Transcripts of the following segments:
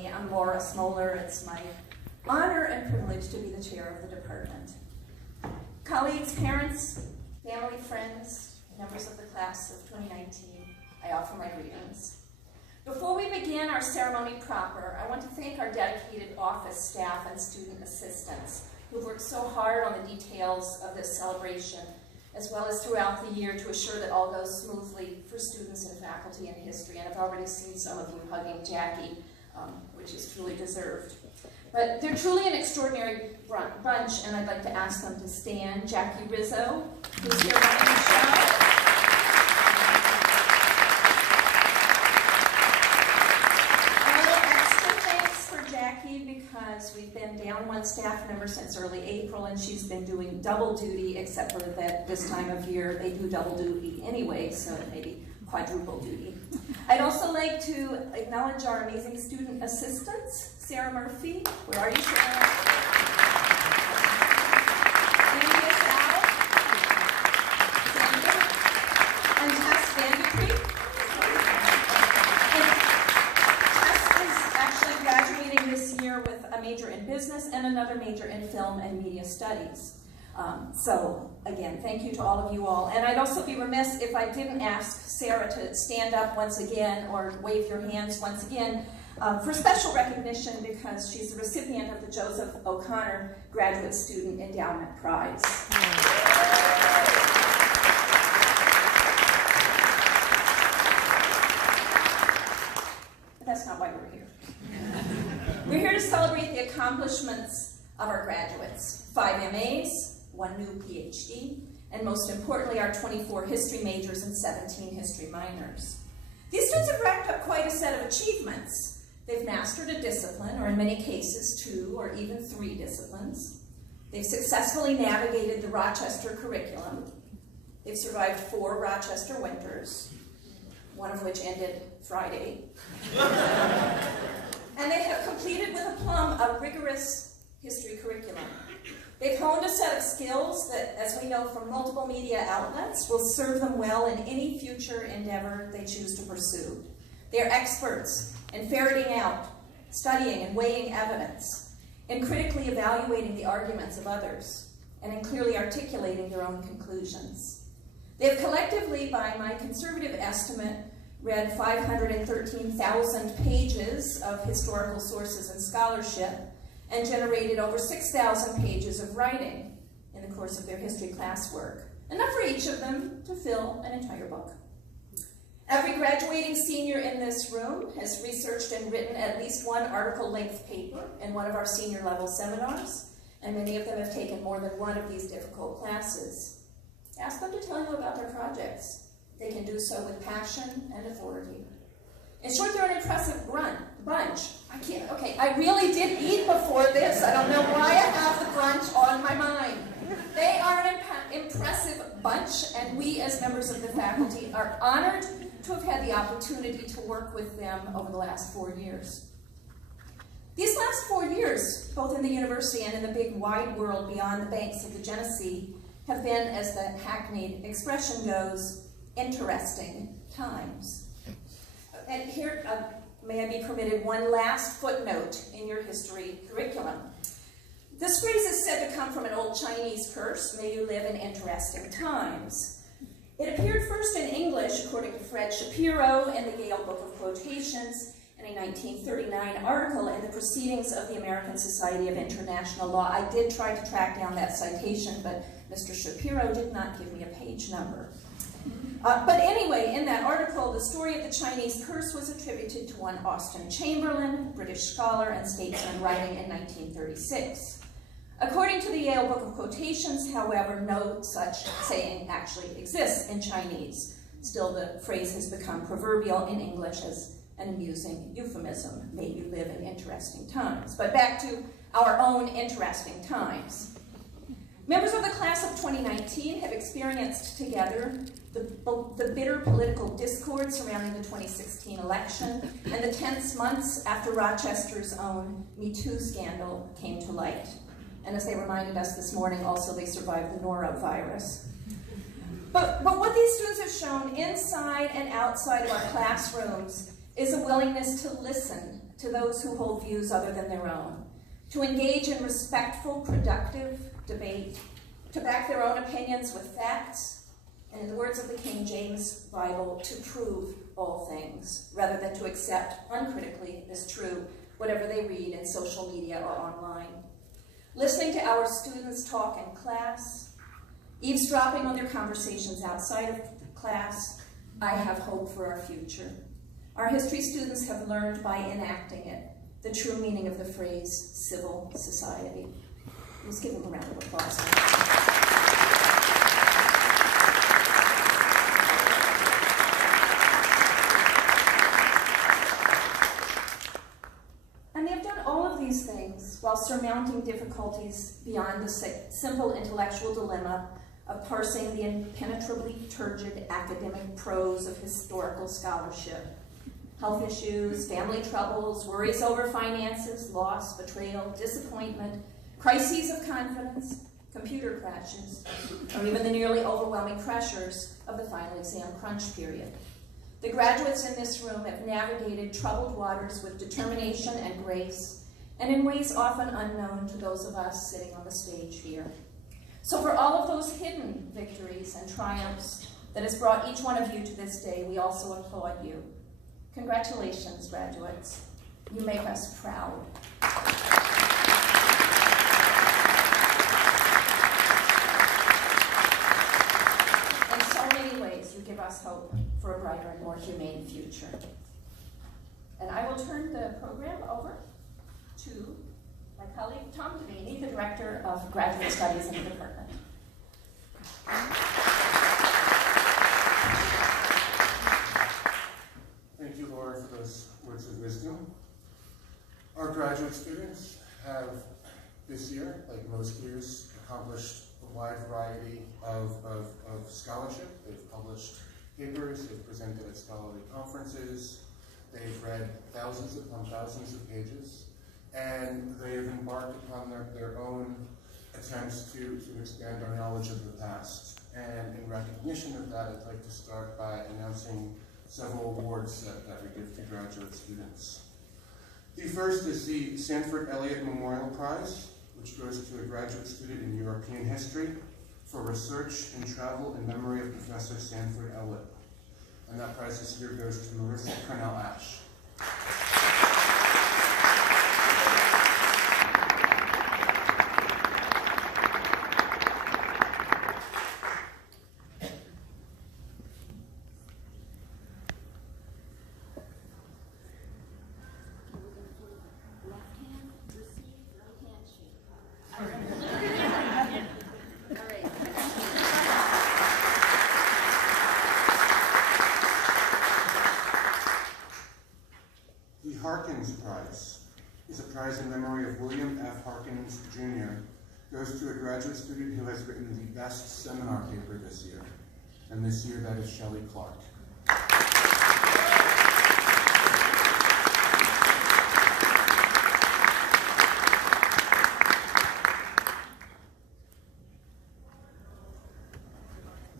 me. I'm Laura Smoller. It's my honor and privilege to be the chair of the department. Colleagues, parents, family, friends, members of the class of 2019, I offer my greetings. Before we begin our ceremony proper, I want to thank our dedicated office staff and student assistants who've worked so hard on the details of this celebration, as well as throughout the year to assure that all goes smoothly for students and faculty in history. And I've already seen some of you hugging Jackie, which is truly deserved. But they're truly an extraordinary bunch, and I'd like to ask them to stand. Jackie Rizzo, who's here running the show. Because we've been down one staff member since early April, and she's been doing double duty, except for that this time of year they do double duty anyway, so maybe quadruple duty. I'd also like to acknowledge our amazing student assistants. Sarah Murphy, where are you, Sarah? India Sal, and Tess Vandercreek. Graduating this year with a major in business and another major in film and media studies. So again, thank you to all of you all. And I'd also be remiss if I didn't ask Sarah to stand up once again or wave your hands once again for special recognition, because she's the recipient of the Joseph O'Connor Graduate Student Endowment Prize. But that's not why we're here. We're here to celebrate the accomplishments of our graduates, 5 MAs, 1 new PhD, and most importantly, our 24 history majors and 17 history minors. These students have racked up quite a set of achievements. They've mastered a discipline, or in many cases, 2 or even 3 disciplines. They've successfully navigated the Rochester curriculum. They've survived 4 Rochester winters, one of which ended Friday. And they have completed with aplomb a rigorous history curriculum. They've honed a set of skills that, as we know from multiple media outlets, will serve them well in any future endeavor they choose to pursue. They're experts in ferreting out, studying and weighing evidence, in critically evaluating the arguments of others, and in clearly articulating their own conclusions. They have collectively, by my conservative estimate, read 513,000 pages of historical sources and scholarship, and generated over 6,000 pages of writing in the course of their history classwork, enough for each of them to fill an entire book. Every graduating senior in this room has researched and written at least one article-length paper in one of our senior level seminars, and many of them have taken more than one of these difficult classes. Ask them to tell you about their projects. They can do so with passion and authority. In short, they're an impressive bunch. I really did eat before this. I don't know why I have the brunch on my mind. They are an impressive bunch, and we as members of the faculty are honored to have had the opportunity to work with them over the last 4 years. These last 4 years, both in the university and in the big wide world beyond the banks of the Genesee, have been, as the hackneyed expression goes, interesting times. And here, may I be permitted one last footnote in your history curriculum. This phrase is said to come from an old Chinese curse, may you live in interesting times. It appeared first in English, according to Fred Shapiro, in the Yale Book of Quotations, in a 1939 article in the Proceedings of the American Society of International Law. I did try to track down that citation, but Mr. Shapiro did not give me a page number. But anyway, in that article, the story of the Chinese curse was attributed to one Austin Chamberlain, British scholar and statesman, writing in 1936. According to the Yale Book of Quotations, however, no such saying actually exists in Chinese. Still, the phrase has become proverbial in English as an amusing euphemism. May you live in interesting times. But back to our own interesting times. Members of the class of 2019 have experienced together the bitter political discord surrounding the 2016 election and the tense months after Rochester's own Me Too scandal came to light. And as they reminded us this morning, also they survived the norovirus. But what these students have shown inside and outside of our classrooms is a willingness to listen to those who hold views other than their own, to engage in respectful, productive debate, to back their own opinions with facts, and in the words of the King James Bible, to prove all things, rather than to accept uncritically as true whatever they read in social media or online. Listening to our students talk in class, eavesdropping on their conversations outside of class, I have hope for our future. Our history students have learned by enacting it the true meaning of the phrase civil society. Let's give them a round of applause. And they have done all of these things while surmounting difficulties beyond the simple intellectual dilemma of parsing the impenetrably turgid academic prose of historical scholarship. Health issues, family troubles, worries over finances, loss, betrayal, disappointment, crises of confidence, computer crashes, or even the nearly overwhelming pressures of the final exam crunch period. The graduates in this room have navigated troubled waters with determination and grace, and in ways often unknown to those of us sitting on the stage here. So for all of those hidden victories and triumphs that has brought each one of you to this day, we also applaud you. Congratulations, graduates. You make us proud. In so many ways, you give us hope for a brighter and more humane future. And I will turn the program over to my colleague, Tom Devaney, the Director of Graduate Studies in the department. Thank you, Laura, for those words of wisdom. Our graduate students have, this year, like most years, accomplished a wide variety of scholarship. They've published papers, they've presented at scholarly conferences, they've read thousands upon thousands of pages, and they have embarked upon their own attempts to expand our knowledge of the past. And in recognition of that, I'd like to start by announcing several awards that we give to graduate students. The first is the Sanford Elliott Memorial Prize, which goes to a graduate student in European history for research in travel in memory of Professor Sanford Elliott. And that prize this year goes to Marissa Cornell Ash. Prize is a prize in memory of William F. Harkins, Jr., goes to a graduate student who has written the best seminar paper this year. And this year, that is Shelley Clark.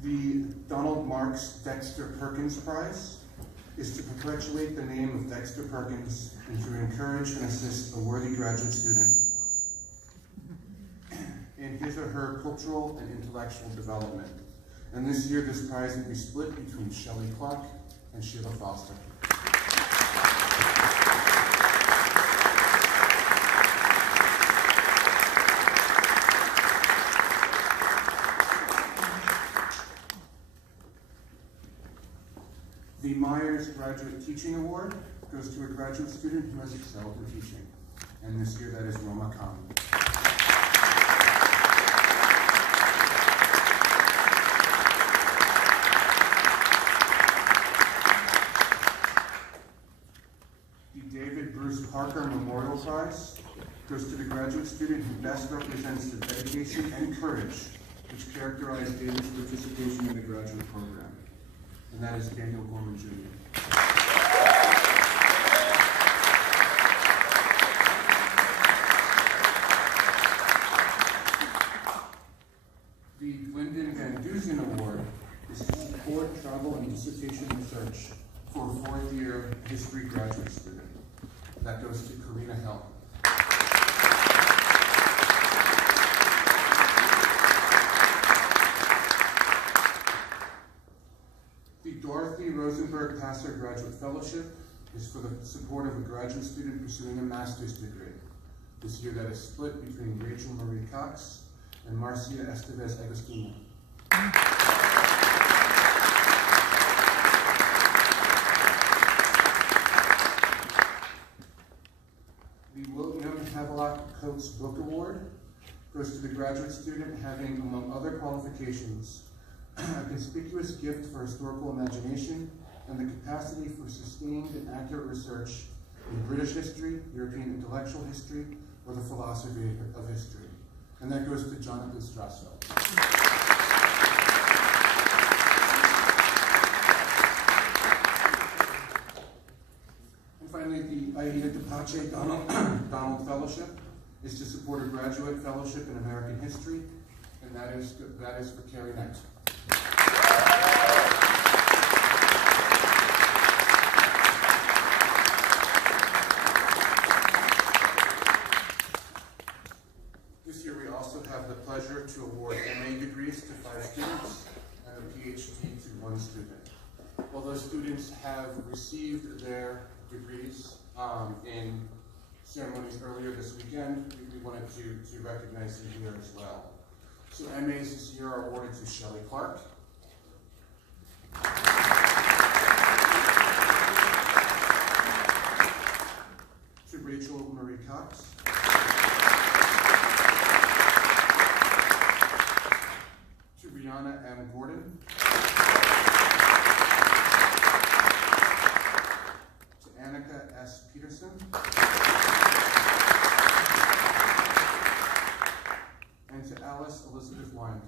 The Donald Marks Dexter Perkins Prize is to perpetuate the name of Dexter Perkins and to encourage and assist a worthy graduate student in his or her cultural and intellectual development. And this year, this prize will be split between Shelley Clark and Sheila Foster. The Myers Graduate Teaching Award goes to a graduate student who has excelled in teaching. And this year, that is Roma Khan. The David Bruce Parker Memorial Prize goes to the graduate student who best represents the dedication and courage which characterize David's participation in the graduate program. And that is Daniel Gorman, Jr. The Lyndon Van Dusen Award is to support travel and dissertation research for a fourth-year history graduate student. That goes is for the support of a graduate student pursuing a master's degree. This year that is split between Rachel Marie Cox and Marcia Estevez Agostino. The William Havelock Coates Book Award goes to the graduate student having, among other qualifications, a conspicuous gift for historical imagination and the capacity for sustained and accurate research in British history, European intellectual history, or the philosophy of history. And that goes to Jonathan Strassfeld. And finally, the Aida DePace Donald Fellowship is to support a graduate fellowship in American history, and that is for Carrie Knight. This year we also have the pleasure to award MA degrees to 5 students and a PhD to 1 student. While those students have received their degrees in ceremonies earlier this weekend, we wanted to recognize them here as well. So MAs this year are awarded to Shelley Clark, to Rachel Marie Cox, to Brianna M. Gordon, to Annika S. Peterson, and to Alice Elizabeth Wine.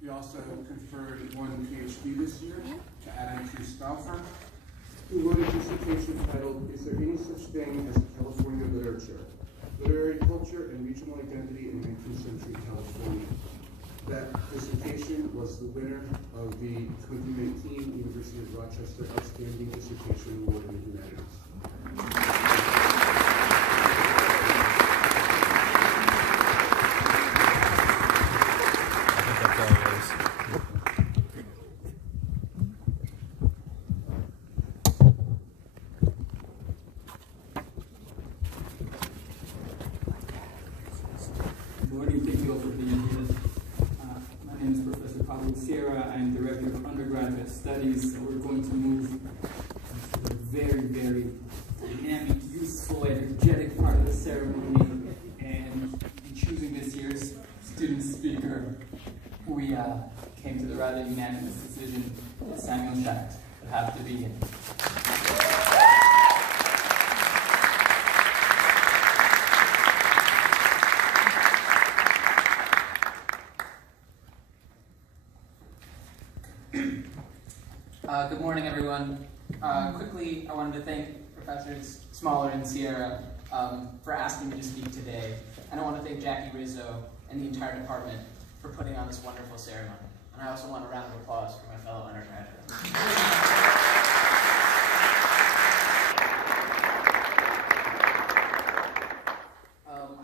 We also conferred 1 PhD this year to Adam Q. Stauffer, who wrote a dissertation titled, "Is there any such thing as California literature? Literary culture and regional identity in 19th century California." That dissertation was the winner of the 2019 University of Rochester Outstanding Dissertation Award in the Humanities. Good morning, thank you all for being here. My name is Professor Pablo Sierra. I'm Director of Undergraduate Studies. So we're going to move into the very, very dynamic, useful, energetic part of the ceremony. And in choosing this year's student speaker, we came to the rather unanimous decision that Samuel Schacht would have to be here. Good morning, everyone. Quickly, I wanted to thank Professors Smaller and Sierra for asking me to speak today. And I want to thank Jackie Rizzo and the entire department for putting on this wonderful ceremony. And I also want a round of applause for my fellow undergraduates.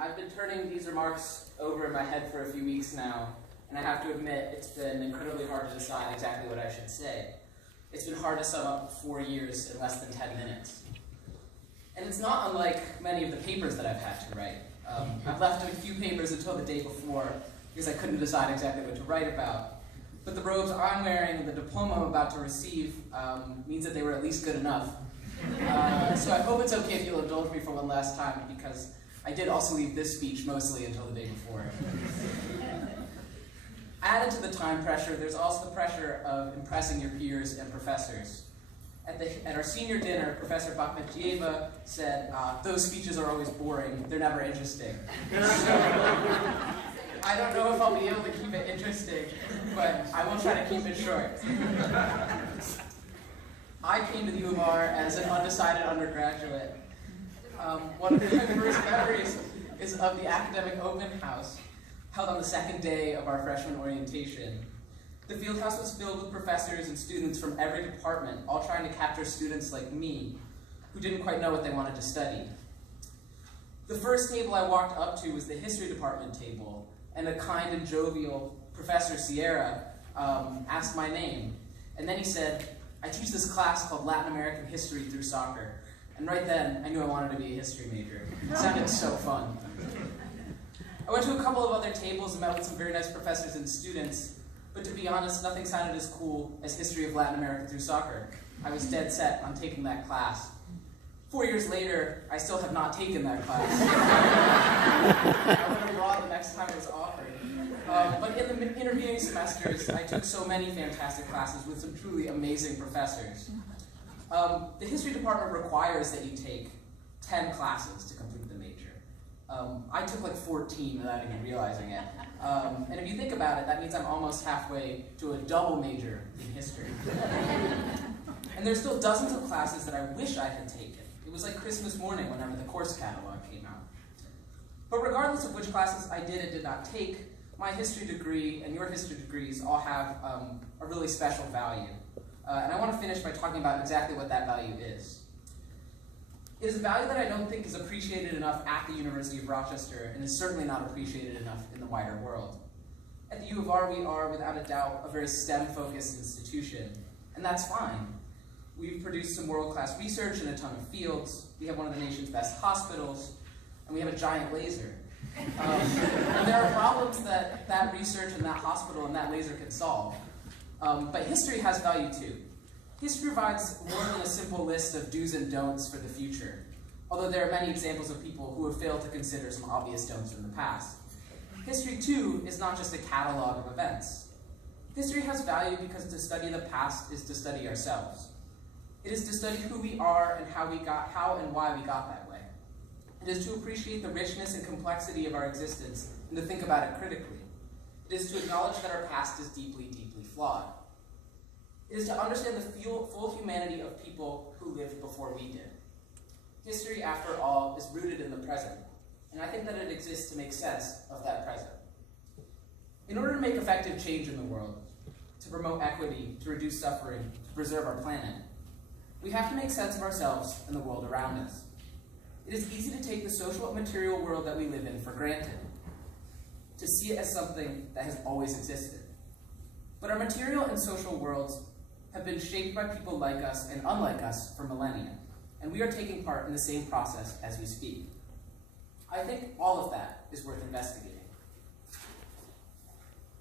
I've been turning these remarks over in my head for a few weeks now, and I have to admit it's been incredibly hard to decide exactly what I should say. It's been hard to sum up 4 years in less than 10 minutes. And it's not unlike many of the papers that I've had to write. I've left a few papers until the day before because I couldn't decide exactly what to write about. But the robes I'm wearing and the diploma I'm about to receive means that they were at least good enough. So I hope it's okay if you'll indulge me for one last time, because I did also leave this speech mostly until the day before. Added to the time pressure, there's also the pressure of impressing your peers and professors. At our senior dinner, Professor Bakhmetjeva said, "Those speeches are always boring, they're never interesting." I don't know if I'll be able to keep it interesting, but I will try to keep it short. I came to the UMR as an undecided undergraduate. One of my first memories is of the academic open house held on the second day of our freshman orientation. The field house was filled with professors and students from every department, all trying to capture students like me, who didn't quite know what they wanted to study. The first table I walked up to was the history department table, and a kind and jovial Professor Sierra asked my name. And then he said, I teach this class called Latin American History through Soccer. And right then, I knew I wanted to be a history major. It sounded so fun. I went to a couple of other tables and met with some very nice professors and students, but to be honest, nothing sounded as cool as History of Latin America through Soccer. I was dead set on taking that class. 4 years later, I still have not taken that class. I would have brought the next time it was offered. But in the intervening semesters, I took so many fantastic classes with some truly amazing professors. The history department requires that you take 10 classes to complete the major. I took like 14 without even realizing it. And if you think about it, that means I'm almost halfway to a double major in history. And there's still dozens of classes that I wish I had taken. It was like Christmas morning whenever the course catalog came out. But regardless of which classes I did and did not take, my history degree and your history degrees all have a really special value. And I want to finish by talking about exactly what that value is. It is a value that I don't think is appreciated enough at the University of Rochester, and is certainly not appreciated enough in the wider world. At the U of R, we are, without a doubt, a very STEM-focused institution, and that's fine. We've produced some world-class research in a ton of fields, we have one of the nation's best hospitals, and we have a giant laser. And there are problems that that research and that hospital and that laser can solve. But history has value too. History provides more than a simple list of do's and don'ts for the future, although there are many examples of people who have failed to consider some obvious don'ts from the past. History, too, is not just a catalog of events. History has value because to study the past is to study ourselves. It is to study who we are and how and why we got that way. It is to appreciate the richness and complexity of our existence and to think about it critically. It is to acknowledge that our past is deeply, deeply flawed. It is to understand the full humanity of people who lived before we did. History, after all, is rooted in the present, and I think that it exists to make sense of that present. In order to make effective change in the world, to promote equity, to reduce suffering, to preserve our planet, we have to make sense of ourselves and the world around us. It is easy to take the social and material world that we live in for granted, to see it as something that has always existed. But our material and social worlds have been shaped by people like us and unlike us for millennia, and we are taking part in the same process as we speak. I think all of that is worth investigating.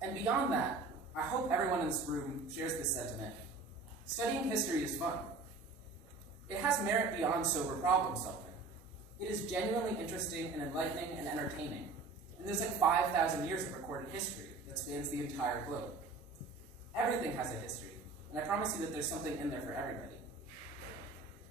And beyond that, I hope everyone in this room shares this sentiment. Studying history is fun. It has merit beyond sober problem solving. It is genuinely interesting and enlightening and entertaining. And there's like 5,000 years of recorded history that spans the entire globe. Everything has a history, and I promise you that there's something in there for everybody.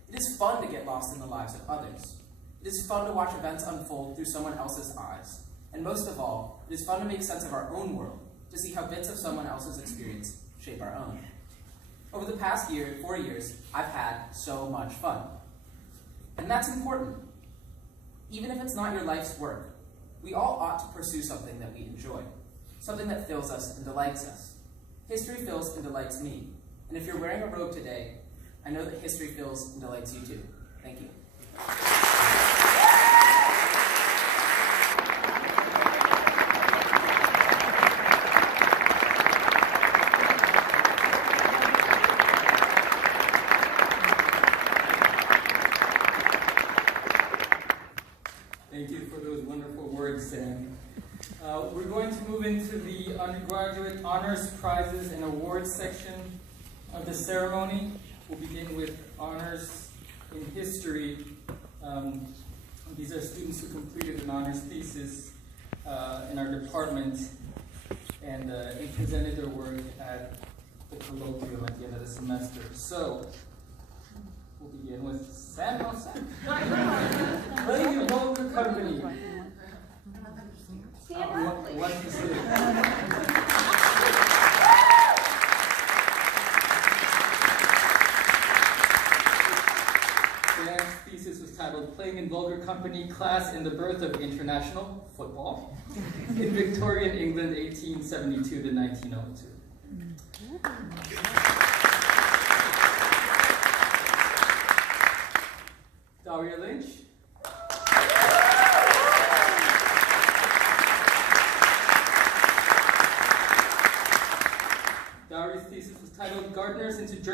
It is fun to get lost in the lives of others. It is fun to watch events unfold through someone else's eyes. And most of all, it is fun to make sense of our own world, to see how bits of someone else's experience shape our own. Over the past 4 years, I've had so much fun. And that's important. Even if it's not your life's work, we all ought to pursue something that we enjoy, something that fills us and delights us. History fills and delights me. And if you're wearing a robe today, I know that history fills and delights you too. Thank you. Thank you for those wonderful words, Sam. We're going to move into the undergraduate honors, prizes, and awards section of the ceremony. We'll begin with honors in history. These are students who completed an honors thesis in our department and presented their work at the colloquium at the end of the semester. So, we'll begin with Sam. Lady Volker Company. What to say? Sam's thesis was titled Playing in Vulgar Company, Class in the Birth of International Football in Victorian England, 1872 to 1902. Daria Lynch.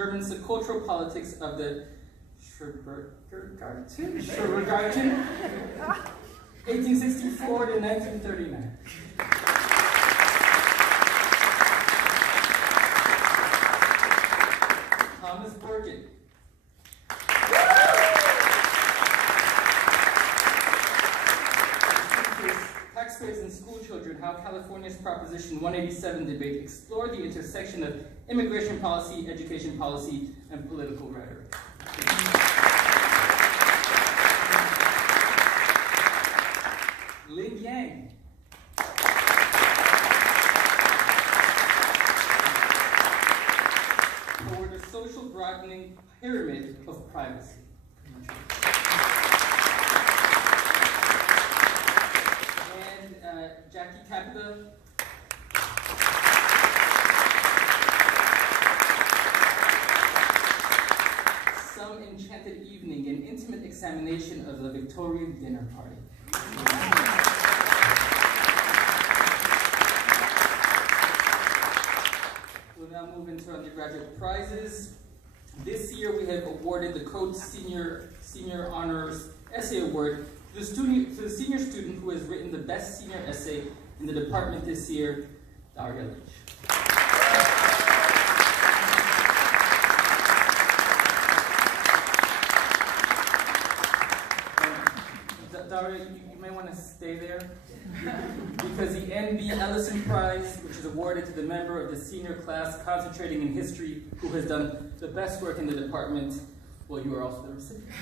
observance, the cultural politics of the Schrebergarten, 1864 to 1939. Thomas Borgin. Taxpayers and school children, how California's Proposition 187 debate explored the intersection of immigration policy, education policy, and political rhetoric. Lin Yang. Toward a social broadening pyramid of privacy. And Jackie Capita. Some Enchanted Evening, an intimate examination of the Victorian dinner party. We'll now move into undergraduate prizes. This year we have awarded the Coates Senior Honors Essay Award to the senior student who has written the best senior essay in the department this year, Daria Lynch. Daria, you may want to stay there, because the N.B. Ellison Prize, which is awarded to the member of the senior class concentrating in history who has done the best work in the department, well, you are also the recipient.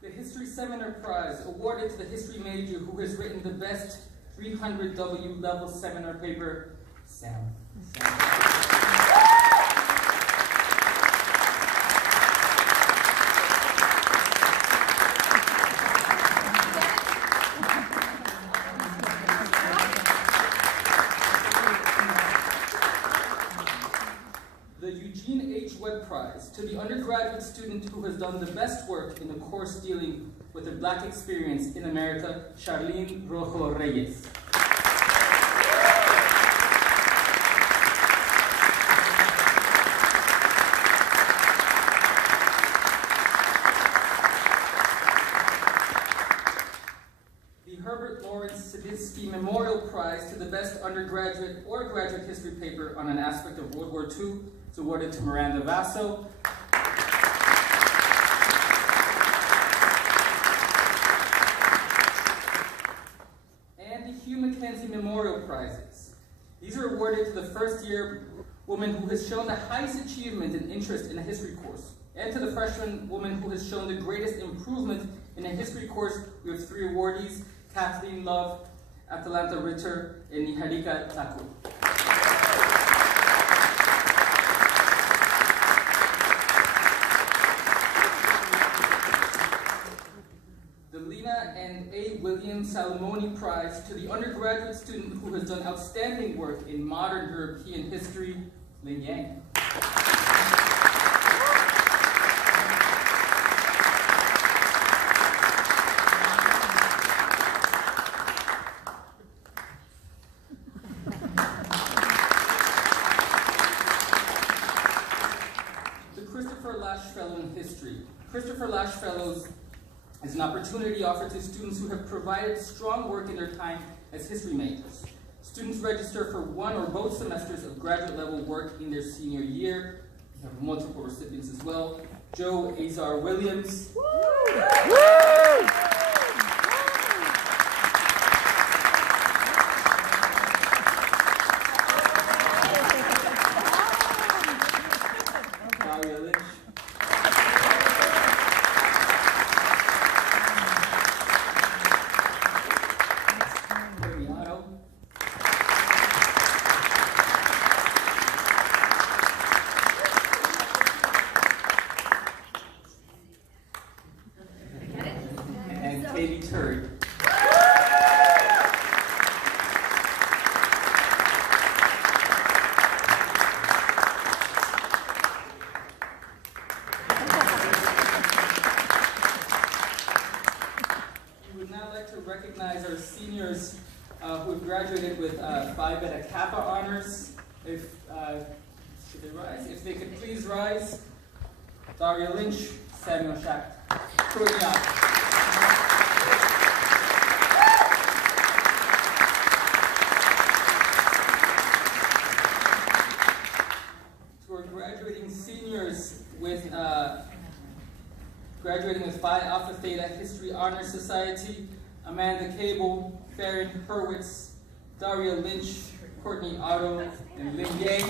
The History Seminar Prize, awarded to the history major who has written the best 300W level seminar paper, Sam. The Eugene H. Webb Prize to the undergraduate student who has done the best work in the course dealing with the Black experience in America, Charlene Rojo Reyes. Memorial Prize to the best undergraduate or graduate history paper on an aspect of World War II is awarded to Miranda Vaso. And the Hugh Mackenzie Memorial Prizes. These are awarded to the first-year woman who has shown the highest achievement and interest in a history course, and to the freshman woman who has shown the greatest improvement in a history course. We have 3 awardees: Kathleen Love, Atalanta Ritter, and Niharika Taku. The Lena and A. William Salamoni Prize to the undergraduate student who has done outstanding work in modern European history, Lin Yang. Christopher Lash Fellows is an opportunity offered to students who have provided strong work in their time as history majors. Students register for 1 or both semesters of graduate level work in their senior year. We have multiple recipients as well. Joe Azar Williams. Woo! Woo! Daria Lynch. who have graduated with Phi Beta Kappa honors. Should they rise? If they could please rise. Daria Lynch, Samuel Schacht. To our graduating seniors with graduating with Phi Alpha Theta History Honor Society, Amanda Cable, Farron Hurwitz, Daria Lynch, Courtney Otto, and Lynn Yang.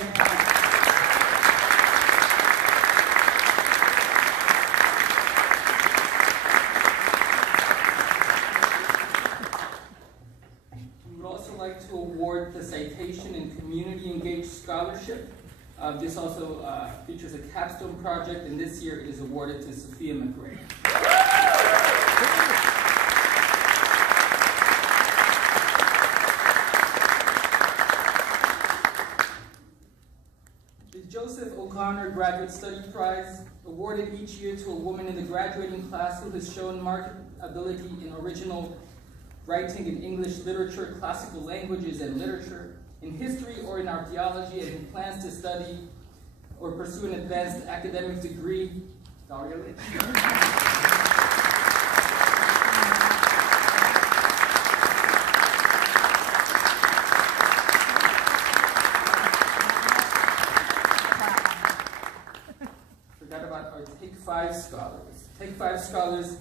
We would also like to award the Citation and Community Engaged Scholarship. This also features a capstone project, and this year it is awarded to Sophia McRae. The Joseph O'Connor Graduate Study Prize, awarded each year to a woman in the graduating class who has shown marked ability in original writing in English literature, classical languages and literature, in history or in archaeology, and who plans to study or pursue an advanced academic degree. Daria Lynch. Forgot about our Take 5 scholars. Take 5 scholars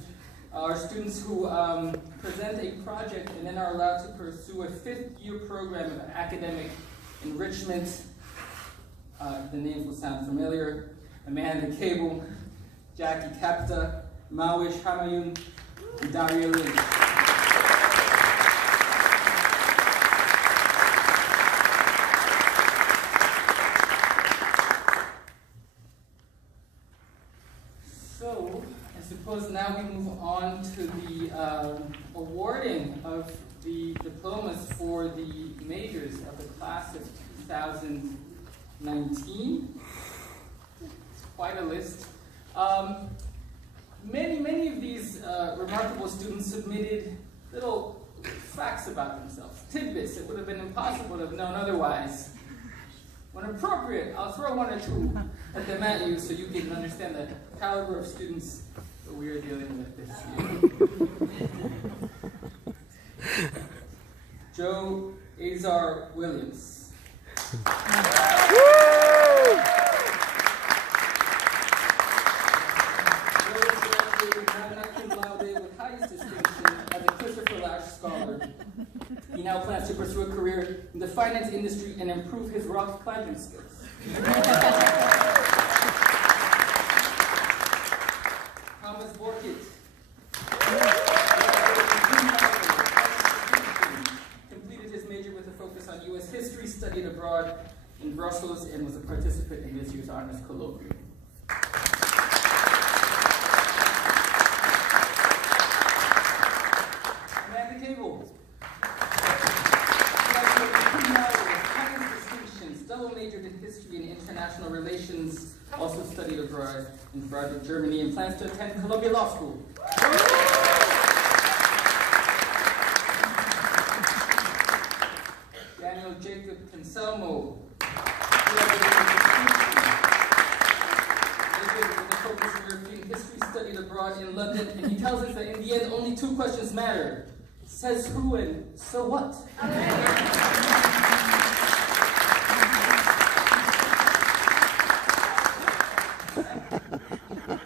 are students who present a project and then are allowed to pursue a 5th-year program of academic enrichment. The names will sound familiar. Amanda Cable, Jackie Kapta, Mawish Hamayun, and Daria Lynch. So, I suppose now we move on to the awarding of the diplomas for the majors of the class of 2019. It's quite a list. Many of these remarkable students submitted little facts about themselves, tidbits that would have been impossible to have known otherwise. When appropriate, I'll throw one or two at them at you so you can understand the caliber of students that we are dealing with this year. Joe Azar Williams. With highest distinction as a Christopher Lash Scholar. He now plans to pursue a career in the finance industry and improve his rock climbing skills. Thomas Borkett. Completed his major with a focus on U.S. history, studied abroad in Brussels, and was a participant in this year's honors colloquium. Double majored in history and international relations, also studied abroad in Freiburg, Germany, and plans to attend Columbia Law School. Daniel Jacob Conselmo, with a focus in European history, studied abroad in London, and he tells us that in the end only 2 questions matter. Says who and so what?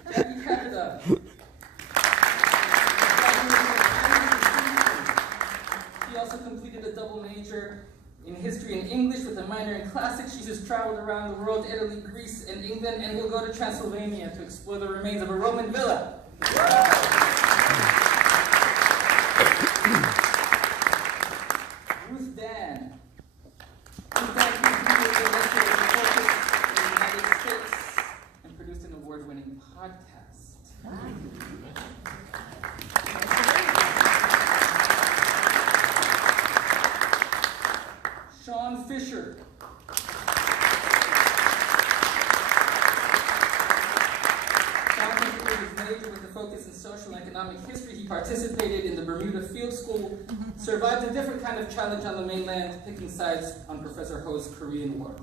Jackie Canada. She also completed a double major in history and English with a minor in classics. She's just traveled around the world, Italy, Greece, and England, and will go to Transylvania to explore the remains of a Roman villa. Ruth Dan. Ruth Dan completed a lecture in the United States and produced an award-winning podcast. Sean Fisher. Sean completed his major with a focus in social and economic history. He participated in the Bermuda Field School, survived a different kind of challenge on the mainland, picking sides on Professor Ho's Korean War.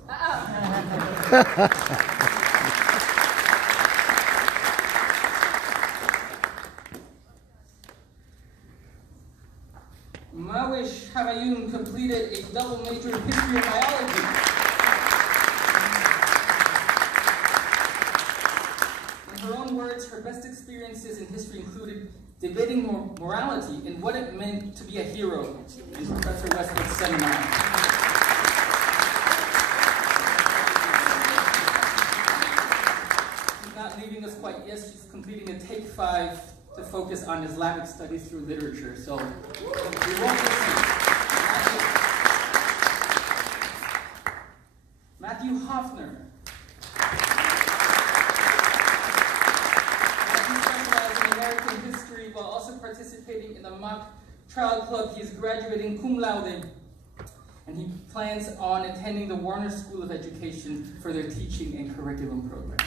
Mawish Hamayun completed a double major in history and biology. In her own words, her best experiences in history included debating morality and what it meant to be a hero in Professor Westwood's seminar. She's not leaving us quite yet. She's completing a Take 5 to focus on Islamic studies through literature. So, we won't listen. Matthew Hoffner. Matthew specializes in American history while also participating in the mock trial club. He is graduating cum laude, and he plans on attending the Warner School of Education for their teaching and curriculum program.